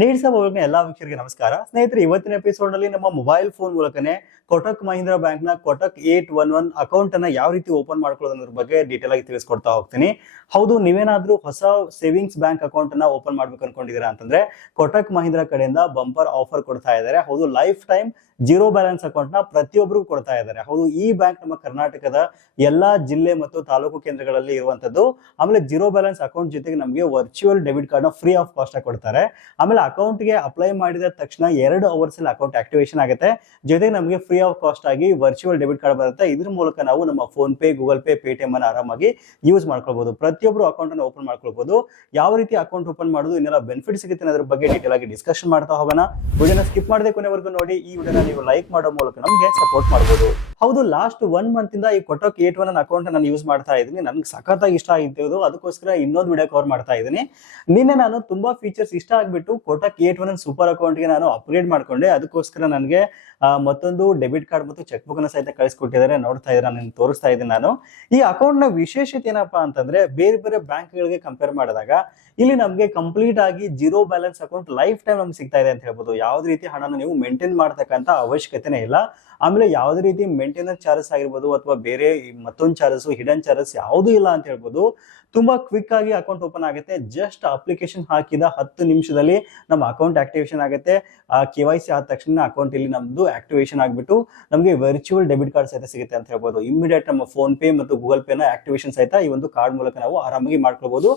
ನೀಡ್ಸ ಮೂಲಕ ಎಲ್ಲಾ ವೀಕ್ಷಕರಿಗೆ ನಮಸ್ಕಾರ. ಸ್ನೇಹಿತರೆ, ಇವತ್ತಿನ ಎಪಿಸೋಡ್ ನಲ್ಲಿ ನಮ್ಮ ಮೊಬೈಲ್ ಫೋನ್ ಮೂಲಕನೇ ಕೊಟಕ್ ಮಹೀಂದ್ರಾ ಬ್ಯಾಂಕ್ ನ ಕೊಟಕ್ 811 ಅಕೌಂಟ್ ಅನ್ನ ಯಾವ ರೀತಿ ಓಪನ್ ಮಾಡ್ಕೊಳ್ಳೋದ್ರ ಬಗ್ಗೆ ಡೀಟೇಲ್ ಆಗಿ ತಿಳಿಸ್ಕೊಡ್ತಾ ಹೋಗ್ತೀನಿ. ಹೌದು, ನೀವೇನಾದ್ರೂ ಹೊಸ ಸೇವಿಂಗ್ಸ್ ಬ್ಯಾಂಕ್ ಅಕೌಂಟ್ ಅನ್ನ ಓಪನ್ ಮಾಡ್ಬೇಕು ಅನ್ಕೊಂಡಿದೀರಾ ಅಂತಂದ್ರೆ ಕೊಟಕ್ ಮಹೀಂದ್ರಾ ಕಡೆಯಿಂದ ಬಂಪರ್ ಆಫರ್ ಕೊಡ್ತಾ ಇದ್ದಾರೆ. ಹೌದು, life time zero balance account ನ ಪ್ರತಿಯೊಬ್ಬರಿಗೂ ಕೊಡ್ತಾ ಇದ್ದಾರೆ. ಹೌದು, ಈ ಬ್ಯಾಂಕ್ ನಮ್ಮ ಕರ್ನಾಟಕದ ಎಲ್ಲಾ ಜಿಲ್ಲೆ ಮತ್ತು ತಾಲೂಕು ಕೇಂದ್ರಗಳಲ್ಲಿ ಇರುವಂತದ್ದು. ಆಮೇಲೆ ಜೀರೋ ಬ್ಯಾಲೆನ್ಸ್ ಅಕೌಂಟ್ ಜೊತೆಗೆ ನಮಗೆ ವರ್ಚುವಲ್ ಡೆಬಿಟ್ ಕಾರ್ಡ್ ನ ಫ್ರೀ ಆಫ್ ಕಾಸ್ಟ್ ಆಗಿ ಕೊಡ್ತಾರೆ. ಆಮೇಲೆ ಅಕೌಂಟ್ ಗೆ ಅಪ್ಲೈ ಮಾಡಿದ ತಕ್ಷಣ 2 ಅವರ್ಸ್ ಅಲ್ಲಿ ಅಕೌಂಟ್ ಆಕ್ಟಿವೇಶನ್ ಆಗುತ್ತೆ. ಜೊತೆಗೆ ನಮಗೆ ಫ್ರೀ ಆಫ್ ಕಾಸ್ಟ್ ಆಗಿ ವರ್ಚುವಲ್ ಡೆಬಿಟ್ ಕಾರ್ಡ್ ಬರುತ್ತೆ. ಇದ್ರ ಮೂಲಕ ನಾವು ನಮ್ಮ phone pay, Google pay, Paytm ಅನ್ನ ಆರಾಮಾಗಿ ಯೂಸ್ ಮಾಡ್ಕೊಳ್ಬಹುದು. ಪ್ರತಿಯೊಬ್ಬರು ಅಕೌಂಟ್ ಅನ್ನು ಓಪನ್ ಮಾಡ್ಕೊಳ್ಬಹುದು. ಯಾವ ರೀತಿ ಅಕೌಂಟ್ ಓಪನ್ ಮಾಡೋದು, ಇನ್ನೆಲ್ಲ ಬೆನಿಫಿಟ್ ಸಿಗುತ್ತೆ ಅನ್ನೋದ್ರ ಬಗ್ಗೆ ಡೀಟೇಲ್ ಆಗಿ ಡಿಸ್ಕಷನ್ ಮಾಡ್ತಾ ಹೋಗೋಣ. ವಿಡಿಯೋನ ಸ್ಕಿಪ್ ಮಾಡದೆ ಕೊನೆವರೆಗೂ ನೋಡಿ. ಈ ವಿಡಿಯೋನ ನೀವು ಲೈಕ್ ಮಾಡೋ ಮೂಲಕ ನಮಗೆ ಸಪೋರ್ಟ್ ಮಾಡಬಹುದು. ಹೌದು, ಲಾಸ್ಟ್ 1 ಮಂತ್ ಇಂದ ಈ ಕೊಟಕ್ 811 ಅಕೌಂಟ್ ನಾನು ಯೂಸ್ ಮಾಡ್ತಾ ಇದ್ದೀನಿ. ನನ್ಗೆ ಸಖತ್ತಾಗಿ ಇಷ್ಟ ಆಗಿದ್ದು, ಅದಕ್ಕೋಸ್ಕರ ಇನ್ನೊಂದು ವಿಡಿಯೋ ಕವರ್ ಮಾಡ್ತಾ ಇದ್ದೀನಿ. ನಿನ್ನೆ ನಾನು ತುಂಬಾ ಫೀಚರ್ಸ್ ಇಷ್ಟ ಆಗ್ಬಿಟ್ಟು ಕೊಟಕ್ 811 ಸೂಪರ್ ಅಕೌಂಟ್ ಗೆ ನಾನು ಅಪ್ಗ್ರೇಡ್ ಮಾಡ್ಕೊಂಡೆ. ಅದಕ್ಕೋಸ್ಕರ ನನಗೆ ಮತ್ತೊಂದು ಡೆಬಿಟ್ ಕಾರ್ಡ್ ಮತ್ತು ಚೆಕ್ ಬುಕ್ ಅನ್ನ ಸಹಿತ ಕಳಿಸ್ಕೊಟ್ಟಿದ್ದಾರೆ. ನೋಡ್ತಾ ಇದ್ರೆ ನಾನು ತೋರಿಸ್ತಾ ಇದ್ದೀನಿ. ನಾನು ಈ ಅಕೌಂಟ್ ನ ವಿಶೇಷತೆ ಏನಪ್ಪಾ ಅಂತಂದ್ರೆ, ಬೇರೆ ಬೇರೆ ಬ್ಯಾಂಕ್ ಗಳಿಗೆ ಕಂಪೇರ್ ಮಾಡಿದಾಗ ಇಲ್ಲಿ ನಮಗೆ ಕಂಪ್ಲೀಟ್ ಆಗಿ zero balance account life time ನಮ್ಗೆ ಸಿಗ್ತಾ ಇದೆ ಅಂತ ಹೇಳ್ಬೋದು. ಯಾವ್ದು ರೀತಿ ಹಣನ ನೀವು ಮೇಂಟೈನ್ ಮಾಡ್ತಕ್ಕಂತ ಅವಶ್ಯಕತೆನೇ ಇಲ್ಲ. ಆಮೇಲೆ ಯಾವುದೇ ರೀತಿ ಮೇಂಟೆನೆನ್ಸ್ ಚಾರ್ಜಸ್ ಆಗಿರ್ಬೋದು ಅಥವಾ ಬೇರೆ ಮತ್ತೊಂದು ಚಾರ್ಜಸ್, ಹಿಡನ್ ಚಾರ್ಜಸ್ ಯಾವುದೂ ಇಲ್ಲ ಅಂತ ಹೇಳ್ಬೋದು. ತುಂಬಾ ಕ್ವಿಕ್ ಆಗಿ ಅಕೌಂಟ್ ಓಪನ್ ಆಗುತ್ತೆ. ಜಸ್ಟ್ ಅಪ್ಲಿಕೇಶನ್ ಹಾಕಿದ 10 ನಿಮಿಷದಲ್ಲಿ ನಮ್ಮ ಅಕೌಂಟ್ ಆಕ್ಟಿವೇಶನ್ ಆಗುತ್ತೆ. KYC ಆದ ತಕ್ಷಣ ಅಕೌಂಟ್ ಇಲ್ಲಿ ನಮ್ದು ಆಕ್ಟಿವೇಶನ್ ಆಗಿಬಿಟ್ಟು ನಮಗೆ ವರ್ಚುವಲ್ ಡೆಬಿಟ್ ಕಾರ್ಡ್ ಸಹಿತ ಸಿಗುತ್ತೆ ಅಂತ ಹೇಳ್ಬೋದು. ಇಮಿಡಿಯೇಟ್ ನಮ್ಮ ಫೋನ್ ಪೇ ಮತ್ತು ಗೂಗಲ್ ಪೇ ನ ಆಕ್ಟಿವೇಶನ್ ಸಹಿತ ಈ ಒಂದು ಕಾರ್ಡ್ ಮೂಲಕ ನಾವು ಆರಾಮಾಗಿ ಮಾಡ್ಕೊಳ್ಬಹುದು.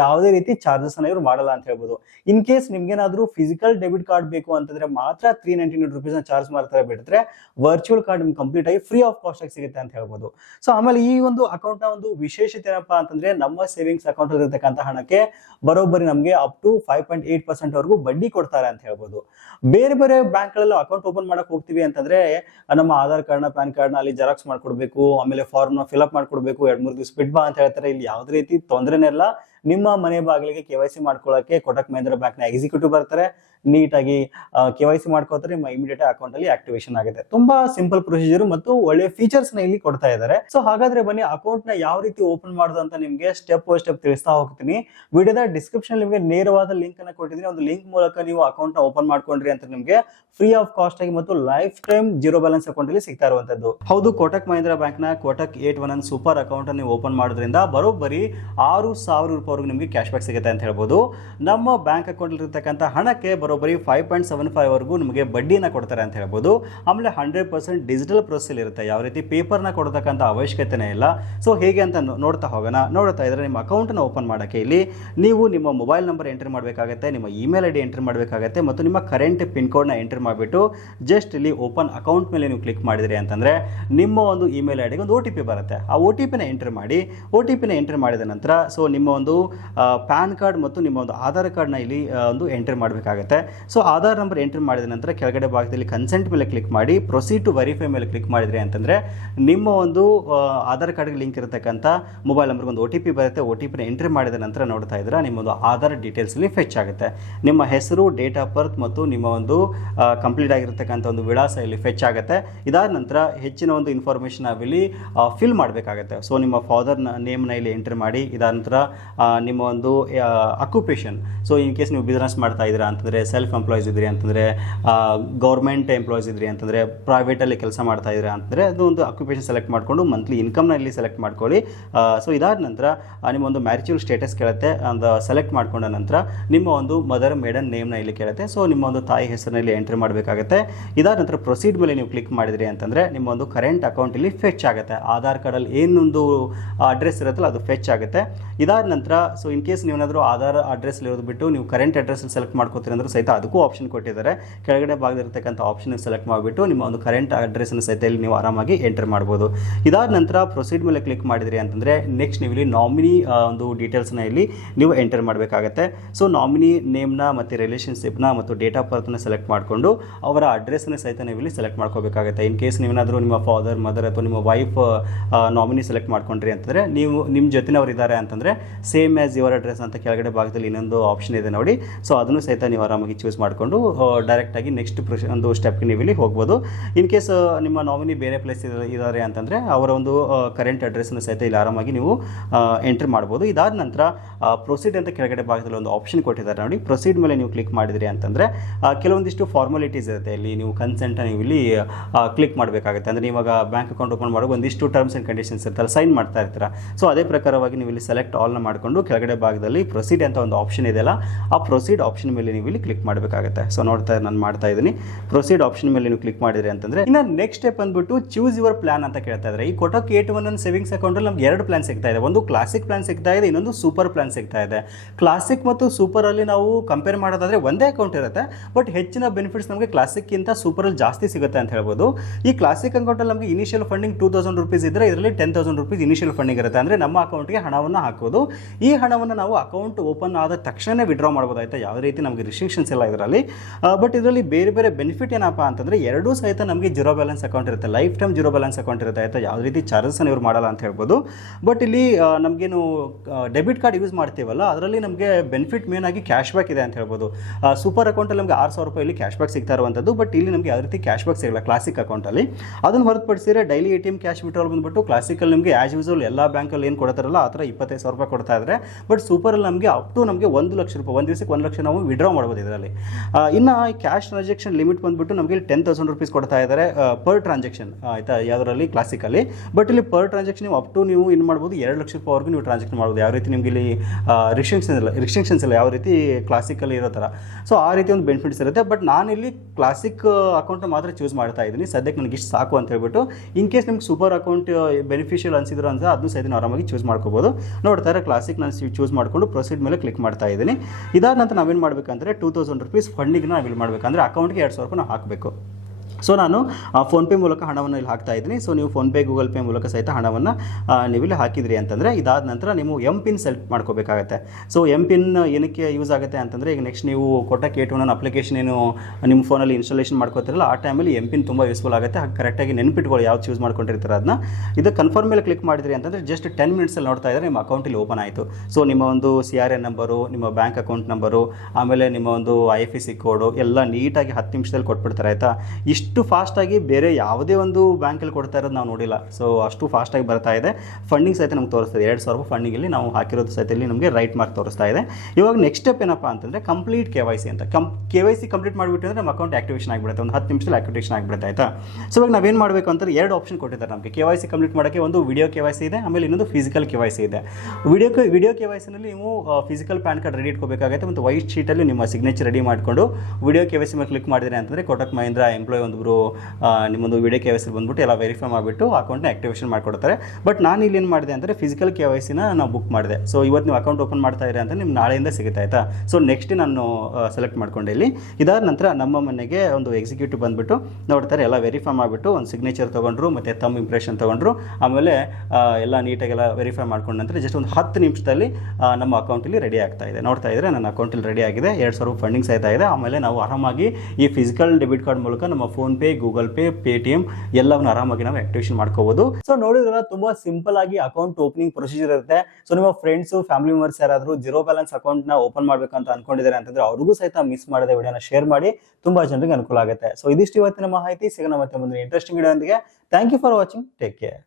ಯಾವುದೇ ರೀತಿ ಚಾರ್ಜಸ್ ಅನ್ನ ಇವರು ಮಾಡಲ್ಲ ಅಂತ ಹೇಳ್ಬೋದು. ಇನ್ ಕೇಸ್ ನಿಮ್ಗೇನಾದ್ರೂ ಫಿಸಿಕಲ್ ಡೆಬಿಟ್ ಕಾರ್ಡ್ ಬೇಕು ಅಂತಂದ್ರೆ ಮಾತ್ರ 399 rupees ನ ಚಾರ್ಜ್ ಮಾಡ್ತಾರೆ. ಬಿಟ್ರೆ ವರ್ಚುವಲ್ ಕಾರ್ಡ್ ನಿಮ್ಗೆ ಕಂಪ್ಲೀಟ್ ಆಗಿ ಫ್ರೀ ಆಫ್ ಕಾಸ್ಟ್ ಆಗಿ ಸಿಗುತ್ತೆ ಅಂತ ಹೇಳ್ಬೋದು. ಸೊ ಆಮೇಲೆ ಈ ಒಂದು ಅಕೌಂಟ್ ನ ಒಂದು ವಿಶೇಷತೆ ಏನಪ್ಪಾ ಅಂತಂದ್ರೆ, ನಮ್ಮ ಸೇವಿಂಗ್ಸ್ ಅಕೌಂಟ್ ಇರತಕ್ಕಂತ ಹಣಕ್ಕೆ ಬರೋಬ್ಬರಿ ನಮಗೆ ಅಪ್ ಟು 5.8% ವರೆಗೂ ಬಡ್ಡಿ ಕೊಡ್ತಾರೆ ಅಂತ ಹೇಳ್ಬೋದು. ಬೇರೆ ಬೇರೆ ಬ್ಯಾಂಕ್ ಗಳಲ್ಲಿ ಅಕೌಂಟ್ ಓಪನ್ ಮಾಡಕ್ ಹೋಗ್ತೀವಿ ಅಂತಂದ್ರೆ ನಮ್ಮ ಆಧಾರ್ ಕಾರ್ಡ್ ನ, ಪ್ಯಾನ್ ಕಾರ್ಡ್ ನ ಅಲ್ಲಿ ಜೆರಾಕ್ಸ್ ಮಾಡ್ಕೊಡ್ಬೇಕು, ಆಮೇಲೆ ಫಾರ್ಮ್ ನ ಫಿಲ್ ಅಪ್ ಮಾಡ್ಕೊಡ್ಬೇಕು, 2-3 ದಿವಸ ಬಿಟ್ ಬಾ ಅಂತ ಹೇಳ್ತಾರೆ. ಇಲ್ಲಿ ಯಾವ್ದೇ ರೀತಿ ತೊಂದರೆನೇ ಇಲ್ಲ. ನಿಮ್ಮ ಮನೆ ಬಾಗಿಲಿಗೆ KYC ಮಾಡ್ಕೊಳ್ಳಕ್ಕೆ ಕೊಟಕ್ ಮಹೀಂದ್ರಾ ಬ್ಯಾಂಕ್ ನ ಎಕ್ಸಿಕ್ಯೂಟಿವ್ ಬರ್ತಾರೆ. ನೀಟಾಗಿ KYC ಮಾಡ್ಕೋತಾರೆ. ನಿಮ್ಮ ಇಮಿಡಿಯೇಟ್ ಅಕೌಂಟ್ ಅಲ್ಲಿ ಆಕ್ಟಿವೇಶನ್ ಆಗುತ್ತೆ. ತುಂಬಾ ಸಿಂಪಲ್ ಪ್ರೊಸೀಜರ್ ಮತ್ತು ಒಳ್ಳೆ ಫೀಚರ್ಸ್ ನ ಇಲ್ಲಿ ಕೊಡ್ತಾ ಇದ್ದಾರೆ. ಸೊ ಹಾಗಾದ್ರೆ ಬನ್ನಿ, ಅಕೌಂಟ್ ನ ಯಾವ ರೀತಿ ಓಪನ್ ಮಾಡೋದು ಅಂತ ನಿಮ್ಗೆ ಸ್ಟೆಪ್ ಬೈ ಸ್ಟೆಪ್ ತಿಳಿಸ್ತಾ ಹೋಗ್ತೀನಿ. ವಿಡಿಯೋದ ಡಿಸ್ಕ್ರಿಪ್ಷನ್ ನಿಮಗೆ ನೇರವಾದ ಲಿಂಕ್ ಅನ್ನ ಕೊಟ್ಟಿದ್ದೀನಿ. ಒಂದು ಲಿಂಕ್ ಮೂಲಕ ನೀವು ಅಕೌಂಟ್ ನ ಓಪನ್ ಮಾಡ್ಕೊಂಡ್ರಿ ಅಂತ ನಿಮ್ಗೆ ಫ್ರೀ ಆಫ್ ಕಾಸ್ಟ್ ಆಗಿ ಮತ್ತು life time zero balance account ಅಲ್ಲಿ ಸಿಗ್ತಾ ಇರುವಂತದ್ದು. ಹೌದು, ಕೊಟಕ್ ಮಹೀಂದ್ರಾ ಬ್ಯಾಂಕ್ ನ ಕೊಟಕ್ 811 ಸೂಪರ್ ಅಕೌಂಟ್ ಅನ್ನು ಓಪನ್ ಮಾಡೋದ್ರಿಂದ ಬರೋಬ್ಬರಿ 6,000 ರೂಪಾಯಿವರೆಗೂ ನಿಮಗೆ ಕ್ಯಾಶ್ ಬ್ಯಾಕ್ ಸಿಗುತ್ತೆ ಅಂತ ಹೇಳ್ಬೋದು. ನಮ್ಮ ಬ್ಯಾಂಕ್ ಅಕೌಂಟ್ ಇರತಕ್ಕಂತ ಹಣಕ್ಕೆ ಬರೋಬ್ಬರಿ 5.75 ವರೆಗೂ ನಿಮಗೆ ಬಡ್ಡಿನ ಕೊಡ್ತಾರೆ ಅಂತ ಹೇಳ್ಬೋದು. ಆಮೇಲೆ 100% ಡಿಜಿಟಲ್ ಪ್ರೊಸೆಸ್ ಇರುತ್ತೆ. ಯಾವ ರೀತಿ ಪೇಪರ್ ನ ಕೊಡತಕ್ಕಂತ ಅವಶ್ಯಕತೆನೇ ಇಲ್ಲ. ಸೊ ಹೇಗೆ ಅಂತ ನೋಡ್ತಾ ಹೋಗೋಣ. ನೋಡ್ತಾ ಇದ್ರೆ ನಿಮ್ಮ ಅಕೌಂಟ್ ನ ಓಪನ್ ಮಾಡಕ್ಕೆ ಇಲ್ಲಿ ನೀವು ನಿಮ್ಮ ಮೊಬೈಲ್ ನಂಬರ್ ಎಂಟರ್ ಮಾಡಬೇಕಾಗುತ್ತೆ, ನಿಮ್ಮ ಇಮೇಲ್ ID ಎಂಟರ್ ಮಾಡಬೇಕಾಗುತ್ತೆ ಮತ್ತು ನಿಮ್ಮ ಕರೆಂಟ್ ಪಿನ್ ಕೋಡ್ ನ ಎಂಟರ್ ಮಾಡಿಬಿಟ್ಟು ಜಸ್ಟ್ ಇಲ್ಲಿ ಓಪನ್ ಅಕೌಂಟ್ ಮೇಲೆ ನೀವು ಕ್ಲಿಕ್ ಮಾಡಿದ್ರಿ ಅಂತಂದ್ರೆ ನಿಮ್ಮ ಒಂದು ಇಮೇಲ್ ಐಡಿಗೆ ಒಂದು OTP ಬರುತ್ತೆ. ಆ OTP ನ ಎಂಟರ್ ಮಾಡಿ. OTP ನ ಎಂಟರ್ ಮಾಡಿದ ನಂತರ ಸೊ ನಿಮ್ಮ ಒಂದು ಪ್ಯಾನ್ ಕಾರ್ಡ್ ಮತ್ತು ನಿಮ್ಮ ಒಂದು ಆಧಾರ್ ಕಾರ್ಡ್ ನ ಇಲ್ಲಿ ಒಂದು ಎಂಟರ್ ಮಾಡಬೇಕಾಗುತ್ತೆ. ಸೊ ಆಧಾರ್ ನಂಬರ್ ಎಂಟರ್ ಮಾಡಿದ ನಂತರ ಕೆಳಗಡೆ ಭಾಗದಲ್ಲಿ ಕನ್ಸೆಂಟ್ ಮೇಲೆ ಕ್ಲಿಕ್ ಮಾಡಿ ಪ್ರೊಸೀಡ್ ಟು ವೆರಿಫೈ ಮೇಲೆ ಕ್ಲಿಕ್ ಮಾಡಿದ್ರಿ ಅಂತಂದ್ರೆ ನಿಮ್ಮ ಒಂದು ಆಧಾರ್ ಕಾರ್ಡ್ಗೆ ಲಿಂಕ್ ಇರತಕ್ಕಂಥ ಮೊಬೈಲ್ ನಂಬರ್ಗೆ ಒಂದು OTP ಬರುತ್ತೆ. OTP ನ ಎಂಟರ್ ಮಾಡಿದ ನಂತರ ನೋಡ್ತಾ ಇದ್ರೆ ನಿಮ್ಮ ಒಂದು ಆಧಾರ್ ಡೀಟೇಲ್ಸ್ ಇಲ್ಲಿ ಫೆಚ್ ಆಗುತ್ತೆ. ನಿಮ್ಮ ಹೆಸರು, ಡೇಟ್ ಆಫ್ ಬರ್ತ್ ಮತ್ತು ನಿಮ್ಮ ಒಂದು ಕಂಪ್ಲೀಟ್ ಆಗಿರತಕ್ಕಂಥ ಒಂದು ವಿಳಾಸ ಇಲ್ಲಿ ಫೆಚ್ ಆಗುತ್ತೆ. ಇದಾದ ನಂತರ ಹೆಚ್ಚಿನ ಒಂದು ಇನ್ಫಾರ್ಮೇಶನ್ ನಾವಿಲ್ಲಿ ಫಿಲ್ ಮಾಡಬೇಕಾಗುತ್ತೆ. ಸೊ ನಿಮ್ಮ ಫಾದರ್ ನೇಮ್ನ ಇಲ್ಲಿ ಎಂಟರ್ ಮಾಡಿ. ಇದಾದ ನಂತರ ನಿಮ್ಮ ಒಂದು ಅಕ್ಯುಪೇಷನ್. ಸೊ ಇನ್ ಕೇಸ್ ನೀವು ಬಿಸ್ನೆಸ್ ಮಾಡ್ತಾ ಇದ್ದೀರಾ ಅಂತಂದರೆ, ಸೆಲ್ಫ್ ಎಂಪ್ಲಾಯ್ಸ್ ಇದ್ರಿ ಅಂತಂದರೆ, ಗೌರ್ಮೆಂಟ್ ಎಂಪ್ಲಾಯ್ಸ್ ಇದ್ರಿ ಅಂತಂದರೆ, ಪ್ರೈವೇಟಲ್ಲಿ ಕೆಲಸ ಮಾಡ್ತಾ ಇದ್ದೀರಾ ಅಂತಂದರೆ ಅದು ಒಂದು ಅಕ್ಯುಪೇಷನ್ ಸೆಲೆಕ್ಟ್ ಮಾಡಿಕೊಂಡು ಮಂತ್ಲಿ ಇನ್ಕಮ್ನ ಇಲ್ಲಿ ಸೆಲೆಕ್ಟ್ ಮಾಡ್ಕೊಳ್ಳಿ. ಸೊ ಇದಾದ ನಂತರ ನಿಮ್ಮ ಒಂದು ಮ್ಯಾರಿಟಲ್ ಸ್ಟೇಟಸ್ ಕೇಳುತ್ತೆ. ಒಂದು ಸೆಲೆಕ್ಟ್ ಮಾಡ್ಕೊಂಡ ನಂತರ ನಿಮ್ಮ ಒಂದು ಮದರ್ ಮೇಡನ್ ನೇಮ್ನ ಇಲ್ಲಿ ಕೇಳುತ್ತೆ. ಸೊ ನಿಮ್ಮ ಒಂದು ತಾಯಿ ಹೆಸರಿನಲ್ಲಿ ಎಂಟ್ರಿ ಮಾಡಬೇಕಾಗುತ್ತೆ. ಇದಾದ ನಂತರ ಪ್ರೊಸೀಡ್ ಮೇಲೆ ನೀವು ಕ್ಲಿಕ್ ಮಾಡಿದ್ರಿ ಅಂತಂದರೆ ನಿಮ್ಮ ಒಂದು ಕರೆಂಟ್ ಅಕೌಂಟ್ ಇಲ್ಲಿ ಫೆಚ್ ಆಗುತ್ತೆ. ಆಧಾರ್ ಕಾರ್ಡಲ್ಲಿ ಏನೊಂದು ಅಡ್ರೆಸ್ ಇರುತ್ತಲ್ಲ ಅದು ಫೆಚ್ ಆಗುತ್ತೆ. ಇದಾದ ನಂತರ ಸೊ ಇನ್ ಕೇಸ್ ನೀವೇನಾದರೂ ಆಧಾರ್ ಅಡ್ರೆಸ್ ಇರೋದು ಬಿಟ್ಟು ನೀವು ಕರೆಂಟ್ ಅಡ್ರೆಸ್ ಸೆಲೆಕ್ಟ್ ಮಾಡ್ಕೋತೀರಿ ಅಂದ್ರೆ ಸಹಿತ ಅದಕ್ಕೂ ಆಪ್ಷನ್ ಕೊಟ್ಟಿದ್ದಾರೆ. ಕೆಳಗಡೆ ಭಾಗದಲ್ಲಿರ್ತಕ್ಕಂಥ ಆಪ್ಷನ್ ಸೆಲೆಕ್ಟ್ ಮಾಡಿಬಿಟ್ಟು ನಿಮ್ಮ ಒಂದು ಕರೆಂಟ್ ಅಡ್ರೆಸ್ ಸಹಿತ ಇಲ್ಲಿ ನೀವು ಆರಾಮಾಗಿ ಎಂಟರ್ ಮಾಡ್ಬೋದು. ಇದಾದ ನಂತರ ಪ್ರೊಸೀಡ್ ಮೇಲೆ ಕ್ಲಿಕ್ ಮಾಡಿದ್ರಿ ಅಂತಂದರೆ ನೆಕ್ಸ್ಟ್ ನೀವು ಇಲ್ಲಿ ನಾಮಿನಿ ಒಂದು ಡೀಟೇಲ್ಸ್ನ ಇಲ್ಲಿ ನೀವು ಎಂಟರ್ ಮಾಡಬೇಕಾಗತ್ತೆ. ಸೊ ನಾಮಿನಿ ನೇಮ್ನ ಮತ್ತು ರಿಲೇಷನ್ಶಿಪ್ನ ಮತ್ತು ಡೇಟ್ ಆಫ್ ಬರ್ತ್ನ ಸೆಲೆಕ್ಟ್ ಮಾಡಿಕೊಂಡು ಅವರ ಅಡ್ರೆಸ್ನ ಸಹಿತ ನೀವು ಇಲ್ಲಿ ಸೆಲೆಕ್ಟ್ ಮಾಡ್ಕೋಬೇಕಾಗುತ್ತೆ. ಇನ್ ಕೇಸ್ ನೀವೇನಾದರೂ ನಿಮ್ಮ ಫಾದರ್, ಮದರ್ ಅಥವಾ ನಿಮ್ಮ ವೈಫ್ ನಾಮಿನಿ ಸೆಲೆಕ್ಟ್ ಮಾಡ್ಕೊಂಡ್ರಿ ಅಂತಂದರೆ ನೀವು ನಿಮ್ಮ ಜೊತೆನವ್ರು ಇದ್ದಾರೆ ಅಂತಂದರೆ same same as your address ಅಂತ ಕೆಳಗಡೆ ಭಾಗದಲ್ಲಿ ಇನ್ನೊಂದು ಆಪ್ಷನ್ ಇದೆ ನೋಡಿ. ಸೊ ಅದನ್ನು ಸಹಿತ ನೀವು ಆರಾಮಾಗಿ ಚೂಸ್ ಮಾಡಿಕೊಂಡು ಡೈರೆಕ್ಟಾಗಿ ನೆಕ್ಸ್ಟ್ ಒಂದು ಸ್ಟೆಪ್ಗೆ ನೀವು ಇಲ್ಲಿ ಹೋಗ್ಬೋದು. ಇನ್ ಕೇಸ್ ನಿಮ್ಮ ನಾಮಿನಿ ಬೇರೆ ಪ್ಲೇಸ್ ಇದ್ದಾರೆ ಅಂತಂದರೆ ಅವರ ಒಂದು ಕರೆಂಟ್ ಅಡ್ರೆಸ್ನ ಸಹಿತ ಇಲ್ಲಿ ಆರಾಮಾಗಿ ನೀವು ಎಂಟ್ರಿ ಮಾಡ್ಬೋದು. ಇದಾದ ನಂತರ ಪ್ರೊಸೀಡ್ ಅಂತ ಕೆಳಗಡೆ ಭಾಗದಲ್ಲಿ ಒಂದು ಆಪ್ಷನ್ ಕೊಟ್ಟಿದ್ದಾರೆ ನೋಡಿ. ಪ್ರೊಸೀಡ್ ಮೇಲೆ ನೀವು ಕ್ಲಿಕ್ ಮಾಡಿದ್ರಿ ಅಂತಂದರೆ ಕೆಲವೊಂದಿಷ್ಟು ಫಾರ್ಮಾಲಿಟೀಸ್ ಇರುತ್ತೆ. ಇಲ್ಲಿ ನೀವು ಕನ್ಸೆಂಟ್ ನೀವು ಇಲ್ಲಿ ಕ್ಲಿಕ್ ಮಾಡಬೇಕಾಗುತ್ತೆ. ಅಂದರೆ ಇವಾಗ ಬ್ಯಾಂಕ್ ಅಕೌಂಟ್ ಓಪನ್ ಮಾಡೋ ಒಂದಿಷ್ಟು ಟರ್ಮ್ಸ್ ಆ್ಯಂಡ್ ಕಂಡೀಷನ್ಸ್ ಇರ್ತಾರೆ, ಸೈನ್ ಮಾಡ್ತಾ ಇರ್ತೀರ. ಸೊ ಅದೇ ಪ್ರಕಾರವಾಗಿ ನೀವು ಇಲ್ಲಿ ಸೆಲೆಕ್ಟ್ ಆಲ್ನ ಮಾಡಿಕೊಂಡು ಕೆಳಗಡೆ ಭಾಗದಲ್ಲಿ ಪ್ರೊಸೀಡ್ ಅಂತ ಒಂದು ಆಪ್ಷನ್ ಇದೆಯಲ್ಲ, ಆ ಪ್ರೊಸೀಡ್ ಆಪ್ಷನ್ ಮೇಲೆ ನೀವು ಇಲ್ಲಿ ಕ್ಲಿಕ್ ಮಾಡಬೇಕಾಗುತ್ತೆ. ಸೊ ನಾನು ಮಾಡ್ತಾ ಇದ್ದೀನಿ. ಪ್ರೊಸೀಡ್ ಆಪ್ಷನ್ ಮೇಲೆ ನೀವು ಕ್ಲಿಕ್ ಮಾಡಿದ್ರಿ ಅಂತಂದರೆ ಇನ್ನು ನೆಕ್ಸ್ಟ್ ಸ್ಟೆಪ್ ಬಂದ್ಬಿಟ್ಟು ಚೂಸ್ ಯುವರ್ ಪ್ಲಾನ್ ಅಂತ ಕೇಳ್ತಾ ಇದ್ದಾರೆ. ಈ ಕೊಟಕ್ 811 ಸೇವಿಂಗ್ಸ್ ಅಕೌಂಟಲ್ಲಿ ನಮ್ಗೆ 2 ಪ್ಲಾನ್ ಸಿಗ್ತಾ ಇದೆ. ಒಂದು ಕ್ಲಾಸಿಕ್ ಪ್ಲಾನ್ ಸಿಗ್ತಾ ಇದೆ, ಇನ್ನೊಂದು ಸೂಪರ್ ಪ್ಲಾನ್ ಸಿಗ್ತಾ ಇದೆ. ಕ್ಲಾಸಿಕ್ ಮತ್ತು ಸೂಪರ್ ಅಲ್ಲಿ ನಾವು ಕಂಪೇರ್ ಮಾಡೋದಾದ್ರೆ ಒಂದೇ ಅಕೌಂಟ್ ಇರುತ್ತೆ, ಬಟ್ ಹೆಚ್ಚಿನ ಬೆನಿಫಿಟ್ಸ್ ನಮಗೆ ಕ್ಲಾಸಿಕ್ಕಿಂತ ಸೂಪರಲ್ಲಿ ಜಾಸ್ತಿ ಸಿಗುತ್ತೆ ಅಂತ ಹೇಳ್ಬೋದು. ಈ ಕ್ಲಾಸಿಕ್ ಅಕೌಂಟಲ್ಲಿ ನಮಗೆ ಇನಿಷಿಯಲ್ ಫಂಡಿಂಗ್ 2000 ರೂಪೀಸ್ ಇದ್ದರೆ ಇದರಲ್ಲಿ 10,000 ರೂಪೀಸ್ ಇನಿಷಿಯಲ್ ಫಂಡಿಂಗ್ ಇರುತ್ತೆ. ಅಂದರೆ ನಮ್ಮ ಅಕೌಂಟ್ಗೆ ಹಣವನ್ನು ಹಾಕೋದು. ಈ ಹಣವನ್ನು ನಾವು ಅಕೌಂಟ್ ಓಪನ್ ಆದ ತಕ್ಷಣ ವಿಡ್ರಾ ಮಾಡ್ಬೋದು ಆಯಿತಾ. ಯಾವುದೇ ರೀತಿ ನಮಗೆ ರಿಸ್ಟ್ರಿಕ್ಷನ್ಸ್ ಇಲ್ಲ ಇದರಲ್ಲಿ. ಬಟ್ ಇದರಲ್ಲಿ ಬೇರೆ ಬೇರೆ ಬೆನಿಫಿಟ್ ಏನಪ್ಪ ಅಂತಂದರೆ ಎರಡೂ ಸಹಿತ ನಮಗೆ ಜೀರೋ ಬ್ಯಾಲೆನ್ಸ್ ಅಕೌಂಟ್ ಇರುತ್ತೆ, life time zero balance account ಇರುತ್ತೆ ಆಯಿತಾ. ಯಾವುದೇ ರೀತಿ ಚಾರ್ಜಸ್ ಇವ್ರು ಮಾಡಲ್ಲ ಅಂತ ಹೇಳ್ಬೋದು. ಬಟ್ ಇಲ್ಲಿ ನಮಗೇನು ಡೆಬಿಟ್ ಕಾರ್ಡ್ ಯೂಸ್ ಮಾಡ್ತೀವಲ್ಲ ಅದರಲ್ಲಿ ನಮಗೆ ಬೆನಿಫಿಟ್ ಮೇನ್ ಆಗಿ ಕ್ಯಾಶ್ ಬ್ಯಾಕ್ ಇದೆ ಅಂತ ಹೇಳ್ಬೋದು. ಸೂಪರ್ ಅಕೌಂಟಲ್ಲಿ ನಮಗೆ 6,000 ರೂಪಾಯಿ ಕ್ಯಾಶ್ ಬ್ಯಾಕ್ ಸಿಗ್ತಾ ಇರುವಂಥದ್ದು. ಬಟ್ ಇಲ್ಲಿ ನಮಗೆ ಯಾವುದೇ ರೀತಿ ಕ್ಯಾಶ್ ಬ್ಯಾಕ್ ಸಿಗಲ್ಲ ಕ್ಲಾಸಿಕ್ ಅಕೌಂಟಲ್ಲಿ. ಅದನ್ನು ಹೊರತುಪಡಿಸಿದ್ರೆ ಡೈಲಿ ATM ಕ್ಯಾಶ್ ವಿಡ್ರಾಲ್ ಬಂದುಬಿಟ್ಟು ಕ್ಲಾಸಿಕಲ್ಲಿ ನಿಮಗೆ ಆ್ಯಸ್ ಯೂಸಲ್ ಎಲ್ಲ ಬ್ಯಾಂಕಲ್ಲಿ ಏನು ಕೊಡ್ತಾರಲ್ಲ ಆ ಥರ 25,000 ರೂಪಾಯಿ ಕೊಡ್ತಾ ಇದ್ದಾರೆ. ಬಟ್ ಸೂಪರಲ್ಲಿ ನಮಗೆ ಅಪ್ ಟು ನಮಗೆ 1 ಲಕ್ಷ ರೂಪಾಯಿ, ಒಂದು ದಿವಸಕ್ಕೆ 1 ಲಕ್ಷ ನಾವು ವಿಡ್ರಾ ಮಾಡ್ಬೋದು ಇದರಲ್ಲಿ. ಇನ್ನು ಕ್ಯಾಶ್ ಟ್ರಾನ್ಸಾಕ್ಷನ್ ಲಿಮಿಟ್ ಬಂದುಬಿಟ್ಟು ನಮಗೆ 10,000 ರೂಪೀಸ್ ಕೊಡ್ತಾ ಇದ್ದಾರೆ ಪರ್ ಟ್ರಾನ್ಸಾಕ್ಷನ್ ಆಯಿತಾ, ಯಾವುದರಲ್ಲಿ ಕ್ಲಾಸಿಕಲ್ಲಿ. ಬಟ್ ಇಲ್ಲಿ ಪರ್ ಟ್ರಾನ್ಸಾಕ್ಷನ್ ನೀವು ಅಪ್ ಟು ನೀವು ಏನು ಮಾಡ್ಬೋದು 2 ಲಕ್ಷ ರೂಪಾಯಿವರೆಗೂ ನೀವು ಟ್ರಾನ್ಸಾಕ್ಷನ್ ಮಾಡ್ಬೋದು. ಯಾವ ರೀತಿ ನಿಮಗೆ ಇಲ್ಲಿ ರಿಸ್ಟ್ರಿಕ್ಷನ್ಸ್ ಇಲ್ಲ ಯಾವ ರೀತಿ ಕ್ಲಾಸಿಕಲ್ಲಿ ಇರೋ ಥರ. ಸೊ ಆ ರೀತಿ ಒಂದು ಬೆನಿಫಿಟ್ಸ್ ಇರುತ್ತೆ. ಬಟ್ ನಾನಿಲ್ಲಿ ಕ್ಲಾಸಿಕ್ ಅಕೌಂಟ್ ಮಾತ್ರ ಚೂಸ್ ಮಾಡ್ತಾ ಇದ್ದೀನಿ ಸದ್ಯಕ್ಕೆ, ನನಗೆ ಇಷ್ಟು ಸಾಕು ಅಂತ ಹೇಳ್ಬಿಟ್ಟು. ಇನ್ ಕೇಸ್ ನಿಮ್ಗೆ ಸೂಪರ್ ಅಕೌಂಟ್ ಬೆನಿಫಿಷಿಯಲ್ ಅನಿಸಿದ್ರು ಅಂತ ಅದನ್ನು ಸಹಿತ ನಾವು ಆರಾಮಾಗಿ ಚೂಸ್ ಮಾಡ್ಕೋಬೋದು. ನೋಡ್ತಾರೆ ಕ್ಲಾಸಿಕ್ ನಾನು ಚೂಸ್ ಮಾಡಿಕೊಂಡು ಪ್ರೊಸೀಡ್ ಮೇಲೆ ಕ್ಲಿಕ್ ಮಾಡ್ತಾ ಇದ್ದೀನಿ. ಇದಾದ ನಂತರ ನಾವೇನು ಮಾಡಬೇಕಂದ್ರೆ 2000 ರೂಪೀಸ್ ಫಂಡಿಗೆ ನಾವು ಇಲ್ಲಿ ಮಾಡಬೇಕಂದ್ರೆ ಅಕೌಂಟ್ಗೆ 2,000 ರೂಪಾಯಿ ನಾವು ಹಾಕಬೇಕು. ಸೊ ನಾನು ಫೋನ್ಪೇ ಮೂಲಕ ಹಣವನ್ನು ಇಲ್ಲಿ ಹಾಕ್ತಾ ಇದ್ದೀನಿ. ಸೊ ನೀವು ಫೋನ್ಪೇ ಗೂಗಲ್ ಪೇ ಮೂಲಕ ಸಹಿತ ಹಣವನ್ನು ನೀವಿಲ್ಲಿ ಹಾಕಿದ್ರಿ ಅಂತಂದರೆ ಇದಾದ ನಂತರ ನೀವು MPIN ಸೆಲೆಕ್ಟ್ ಮಾಡ್ಕೋಬೇಕಾಗತ್ತೆ. ಸೊ MPIN ಏನಕ್ಕೆ ಯೂಸ್ ಆಗುತ್ತೆ ಅಂತಂದರೆ ಈಗ ನೆಕ್ಸ್ಟ್ ನೀವು ಕೊಟಕ್ 811 ಅಪ್ಲಿಕೇಶನ್ ಏನು ನಿಮ್ಮ ಫೋನಲ್ಲಿ ಇನ್ಸ್ಟಾಲೇಷನ್ ಮಾಡ್ಕೋತಿರಲ್ಲ ಆ ಟೈಮಲ್ಲಿ MPIN ತುಂಬ ಯೂಸ್ಫುಲ್ ಆಗುತ್ತೆ. ಹಾಗೆ ಕರೆಕ್ಟಾಗಿ ನೆನ್ಪಿಟ್ಕೊಳ್ಳಿ ಯಾವ್ದು ಯೂಸ್ ಮಾಡ್ಕೊಂಡಿರ್ತಾರೆ ಅದನ್ನ. ಇದು ಕನ್ಫರ್ಮ್ ಮೇಲೆ ಕ್ಲಿಕ್ ಮಾಡಿದ್ರಿ ಅಂತಂದರೆ ಜಸ್ಟ್ 10 ಮಿನಿಟ್ಸಲ್ಲಿ ನೋಡ್ತಾ ಇದ್ದರೆ ನಿಮ್ಮ ಅಕೌಂಟಲ್ಲಿ ಓಪನ್ ಆಯಿತು. ಸೊ ನಿಮ್ಮ ಒಂದು CRN ನಂಬರು, ನಿಮ್ಮ ಬ್ಯಾಂಕ್ ಅಕೌಂಟ್ ನಂಬರು, ಆಮೇಲೆ ನಿಮ್ಮ ಒಂದು IFSC ಕೋಡು ಎಲ್ಲ ನೀಟಾಗಿ 10 ನಿಮಿಷದಲ್ಲಿ ಕೊಟ್ಬಿಡ್ತಾರೆ ಆಯಿತಾ. ಇಷ್ಟು ಫಾಸ್ಟಾಗಿ ಬೇರೆ ಯಾವುದೇ ಒಂದು ಬ್ಯಾಂಕಲ್ಲಿ ಕೊಡ್ತಾ ಇರೋದು ನಾವು ನೋಡಿಲ್ಲ. ಸೊ ಅಷ್ಟು ಫಾಸ್ಟಾಗಿ ಬರ್ತಾ ಇದೆ. ಫಂಡಿಂಗ್ ಸಹಿತ ನಮ್ಗೆ ತೋರಿಸ್ತದೆ 2,000 ರೂಪಾಯಿ ಫಂಡಿಂಗಲ್ಲಿ ನಾವು ಹಾಕಿರೋದು ಸಹಿತ ಇಲ್ಲಿ ನಮಗೆ ರೈಟ್ ಮಾರ್ಕ್ ತೋರಿಸ್ತಾ ಇದೆ. ಇವಾಗ ನೆಕ್ಸ್ಟ್ ಸ್ಟೆಪ್ ಏನಪ್ಪ ಅಂತಂದರೆ ಕಂಪ್ಲೀಟ್ KYC ಅಂತ. KYC ಕಂಪ್ಲೀಟ್ ಮಾಡಿಬಿಟ್ಟು ಅಂದರೆ ನಮ್ಮ ಅಕೌಂಟ್ ಆಕ್ಟಿವೇಷನ್ ಆಗಿಬಿಡುತ್ತೆ, ಒಂದು 10 ನಿಮಿಷದಲ್ಲಿ ಆಕ್ಟಿವೇಷನ್ ಆಗಿಬಿಡುತ್ತೆ ಆಯಿತಾ. ಸೊ ಇವಾಗ ನಾವೇನು ಮಾಡಬೇಕು ಅಂತ 2 ಆಪ್ಷನ್ ಕೊಟ್ಟಿದ್ದಾರೆ ನಮಗೆ KYC ಕಂಪ್ಲೀಟ್ ಮಾಡೋಕ್ಕೆ. ಒಂದು ವಿಡಿಯೋ KYC ಇದೆ, ಆಮೇಲೆ ಇನ್ನೊಂದು ಫಿಸಿಕಲ್ KYC ಇದೆ. ವಿಡಿಯೋ KYCನಲ್ಲಿ ನೀವು ಫಿಸಿಕಲ್ ಪ್ಯಾನ್ ಕಾರ್ಡ್ ರೆಡಿ ಇಟ್ಕೋಬೇಕಾಗುತ್ತೆ ಮತ್ತು ವೈಟ್ ಶೀಟಲ್ಲಿ ನಿಮ್ಮ ಸಿಗ್ನೇಚರ್ ರೆಡಿ ಮಾಡಿಕೊಂಡು ವಿಡಿಯೋ KYC ಮೇಲೆ ಕ್ಲಿಕ್ ಮಾಡಿದ್ರೆ ಅಂತಂದರೆ ಕೊಟಕ್ ಮಹೀಂದ್ರ ಎಂಪ್ಲಾಯ್ ಒಂದು ನಿಮ್ಮೊಂದು ವಿಡಿಯೋ KYC ಬಂದ್ಬಿಟ್ಟು ಎಲ್ಲ ವೆರಿಫೈ ಮಾಡಿಬಿಟ್ಟು ಅಕೌಂಟ್ನ ಆಕ್ಟಿವೇಷನ್ ಮಾಡಿಕೊಡ್ತಾರೆ. ಬಟ್ ನಾನು ಇಲ್ಲಿ ಏನು ಮಾಡಿದೆ ಅಂದರೆ ಫಿಸಿಕಲ್ KYCನ ನಾವು ಬುಕ್ ಮಾಡಿದೆ. ಸೊ ಇವತ್ತು ನೀವು ಅಕೌಂಟ್ ಓಪನ್ ಮಾಡ್ತಾ ಇದ್ದೀರಾ ಅಂತ ನಿಮ್ಗೆ ನಾಳೆಯಿಂದ ಸಿಗುತ್ತೆ ಆಯಿತಾ. ಸೊ ನೆಕ್ಸ್ಟ್ ನಾನು ಸೆಲೆಕ್ಟ್ ಮಾಡ್ಕೊಂಡೆ ಇಲ್ಲಿ. ಇದಾದ ನಂತರ ನಮ್ಮ ಮನೆಗೆ ಒಂದು ಎಕ್ಸಿಕ್ಯೂಟಿವ್ ಬಂದುಬಿಟ್ಟು ನೋಡ್ತಾರೆ, ಎಲ್ಲ ವೆರಿಫೈ ಮಾಡಿಬಿಟ್ಟು ಒಂದು ಸಿಗ್ನೇಚರ್ ತೊಗೊಂಡ್ರು ಮತ್ತು ತಮ್ಮ ಇಂಪ್ರೆಷನ್ ತೊಗೊಂಡ್ರು. ಆಮೇಲೆ ಎಲ್ಲ ನೀಟಾಗೆಲ್ಲ ವೆರಿಫೈ ಮಾಡ್ಕೊಂಡ ನಂತರ ಜಸ್ಟ್ ಒಂದು 10 ನಿಮಿಷದಲ್ಲಿ ನಮ್ಮ ಅಕೌಂಟಲ್ಲಿ ರೆಡಿ ಆಗ್ತಾ ಇದೆ. ನೋಡ್ತಾ ಇದ್ದರೆ ನನ್ನ ಅಕೌಂಟಲ್ಲಿ ರೆಡಿ ಆಗಿದೆ, 2,000 ರೂಪಾಯಿ ಫಂಡಿಂಗ್ಸ್ ಆಯ್ತಾ ಇದೆ. ಆಮೇಲೆ ನಾವು ಆರಾಮಾಗಿ ಈ ಫಿಸಿಕಲ್ ಡೆಬಿಟ್ ಕಾರ್ಡ್ ಮೂಲಕ ನಮ್ಮ ಫೋನ್ಪೇ, ಗೂಗಲ್ ಪೇ, Paytm ಎಲ್ಲವನ್ನು ಆರಾಮಾಗಿ ನಾವು ಆಕ್ಟಿವೇಷನ್ ಮಾಡ್ಕೋಬಹುದು. ಸೊ ನೋಡಿದ್ರಲ್ಲ, ತುಂಬಾ ಸಿಂಪಲ್ ಆಗಿ ಅಕೌಂಟ್ ಓಪನಿಂಗ್ ಪ್ರೊಸೀಜರ್ ಇರುತ್ತೆ. ಸೊ ನಿಮ್ಮ ಫ್ರೆಂಡ್ಸ್, ಫ್ಯಾಮಿಲಿ ಮೆಂಬರ್ಸ್ ಯಾರಾದರೂ ಜೀರೋ ಬ್ಯಾಲೆನ್ಸ್ ಅಕೌಂಟ್ ನ ಓಪನ್ ಮಾಡ್ಬೇಕಂತ ಅನ್ಕೊಂಡಿದ್ದಾರೆ ಅಂತಂದ್ರೆ ಅವ್ರಿಗೂ ಸಹಿತ ಮಿಸ್ ಮಾಡದೆ ವಿಡಿಯೋನ ಶೇರ್ ಮಾಡಿ, ತುಂಬಾ ಜನರಿಗೆ ಅನುಕೂಲ ಆಗುತ್ತೆ. ಸೊ ಇದಿಷ್ಟು ಇವತ್ತಿನ ಮಾಹಿತಿ. ಸಿಗೋಣ ಮತ್ತೆ ಮುಂದಿನ ಇಂಟ್ರೆಸ್ಟಿಂಗ್ ವಿಡಿಯೋ ಒಂದಿಗೆ. Thank you for watching. Take care.